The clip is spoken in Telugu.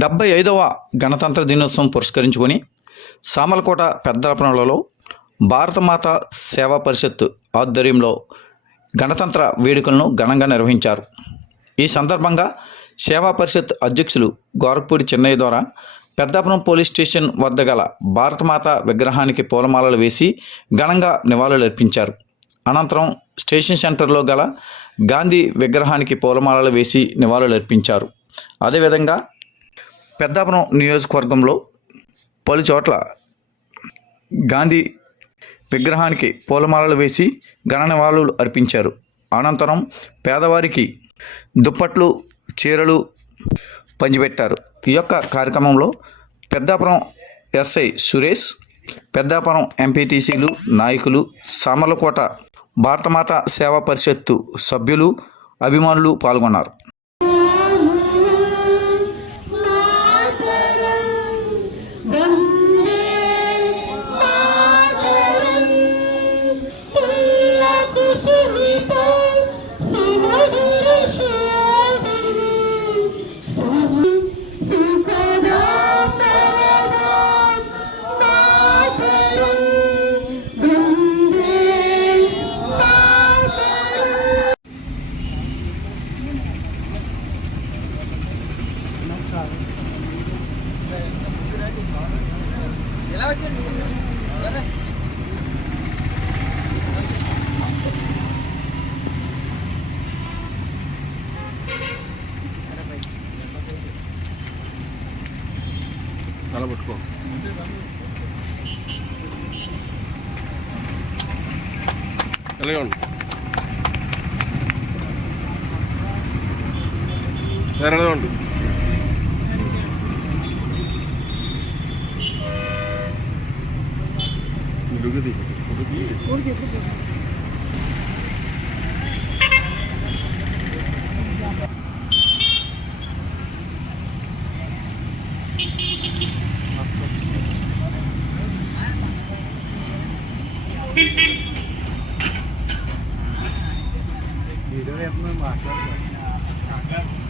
75వ గణతంత్ర దినోత్సవం పురస్కరించుకొని సామలకోట పెద్దాపురంలో భారతమాత సేవా పరిషత్ ఆధ్వర్యంలో గణతంత్ర వేడుకలను ఘనంగా నిర్వహించారు. ఈ సందర్భంగా సేవా పరిషత్ అధ్యక్షులు గోరఖ్పూడి చిన్నయ్య ద్వారా పెద్దాపురం పోలీస్ స్టేషన్ వద్ద గల భారతమాత విగ్రహానికి పూలమాలలు వేసి ఘనంగా నివాళులర్పించారు. అనంతరం స్టేషన్ సెంటర్లో గల గాంధీ విగ్రహానికి పూలమాలలు వేసి నివాళులర్పించారు. అదేవిధంగా పెద్దాపురం నియోజకవర్గంలో పలు చోట్ల గాంధీ విగ్రహానికి పూలమాలలు వేసి ఘన నివాళులు అర్పించారు. అనంతరం పేదవారికి దుప్పట్లు, చీరలు పంచిపెట్టారు. ఈ యొక్క కార్యక్రమంలో పెద్దాపురం ఎస్ఐ సురేష్, పెద్దాపురం ఎంపీటీసీలు, నాయకులు, సామర్లకోట భారతమాత సేవా పరిషత్తు సభ్యులు, అభిమానులు పాల్గొన్నారు. అలా పట్టుకో. అలాగే ఉండు. సరే ఉండు. మాట్లాడతాను.